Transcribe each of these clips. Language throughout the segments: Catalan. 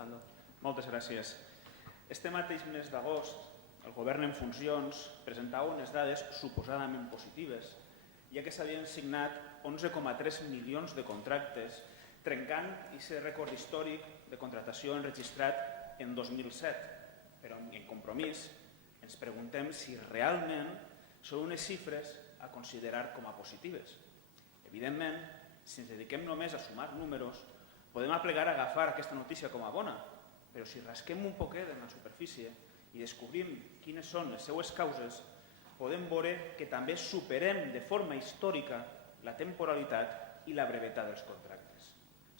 Sando. Moltes gràcies. Este mateix mes d'agost, el govern en funcions presentava unes dades suposadament positives, ja que s'havien signat 11,3 milions de contractes, trencant aquest rècord històric de contractació enregistrat en 2007. Però en Compromís ens preguntem si realment són unes xifres a considerar com a positives. Evidentment, si ens dediquem només a sumar números, podem aplegar a agafar aquesta notícia com a bona, però si rasquem un poquet en la superfície i descobrim quines són les seues causes, podem veure que també superem de forma històrica la temporalitat i la brevetat dels contractes.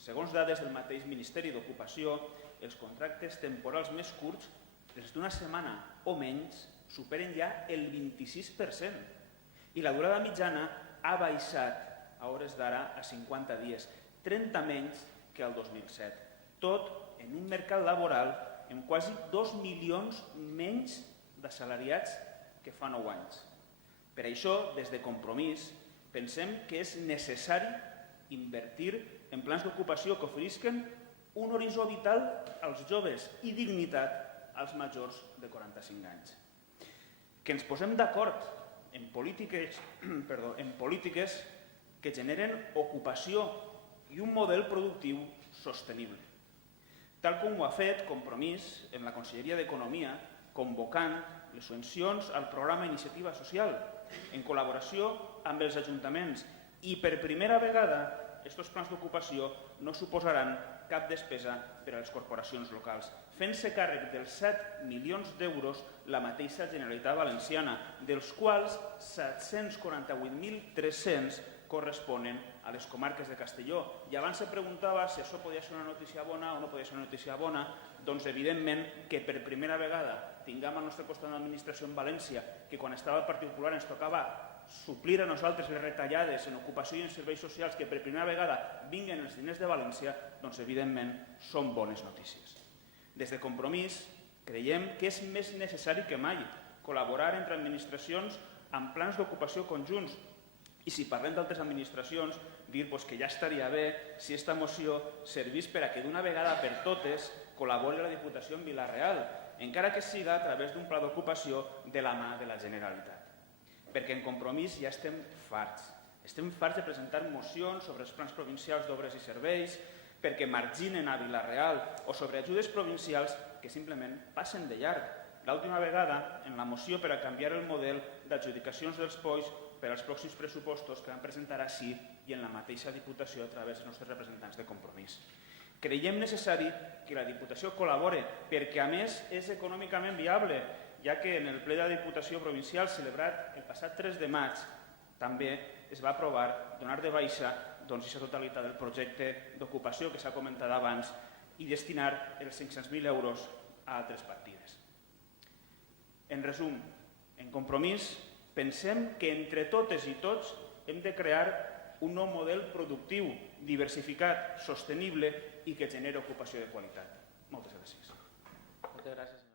Segons dades del mateix Ministeri d'Ocupació, els contractes temporals més curts, els d'una setmana o menys, superen ja el 26% i la durada mitjana ha baixat a hores d'ara a 50 dies, 30 menys que el 2007. Tot en un mercat laboral amb quasi 2 milions menys d'assalariats que fa 9 anys. Per això, des de Compromís, pensem que és necessari invertir en plans d'ocupació que oferisquen un horitzó vital als joves i dignitat als majors de 45 anys. Que ens posem d'acord en polítiques que generen ocupació i un model productiu sostenible. Tal com ho ha fet Compromís en la Conselleria d'Economia, convocant les subvencions al programa Iniciativa Social, en col·laboració amb els ajuntaments, i per primera vegada aquests plans d'ocupació no suposaran cap despesa per a les corporacions locals, fent-se càrrec dels 7 milions d'euros la mateixa Generalitat Valenciana, dels quals 748.300 corresponen a les comarques de Castelló. I abans se preguntava si això podia ser una notícia bona o no podia ser una notícia bona. Doncs evidentment que per primera vegada tinguem al nostre costat una administració en València que quan estava el Partit Popular ens tocava suplir a nosaltres les retallades en ocupació i en serveis socials, que per primera vegada vinguen els diners de València, doncs evidentment són bones notícies. Des de Compromís creiem que és més necessari que mai col·laborar entre administracions amb plans d'ocupació conjunts. I si parlem d'altres administracions, dir que ja estaria bé si aquesta moció servís per a que d'una vegada per totes col·labori la Diputació en Vila-real, encara que siga a través d'un pla d'ocupació de la mà de la Generalitat. Perquè en Compromís ja estem farts. Estem farts de presentar mocions sobre els plans provincials d'obres i serveis, perquè marginen a Vila-real, o sobre ajudes provincials que simplement passen de llarg. L'última vegada, en la moció per a canviar el model d'adjudicacions dels POIs per als pròxims pressupostos que vam presentar així i en la mateixa Diputació a través dels nostres representants de Compromís. Creiem necessari que la Diputació col·labore perquè, a més, és econòmicament viable, ja que en el ple de la Diputació Provincial celebrat el passat 3 de maig també es va aprovar donar de baixa aquesta totalitat del projecte d'ocupació que s'ha comentat abans i destinar els 500.000 euros a altres partides. En resum, en Compromís pensem que entre totes i tots hem de crear un nou model productiu, diversificat, sostenible i que generi ocupació de qualitat. Moltes gràcies. Moltes gràcies.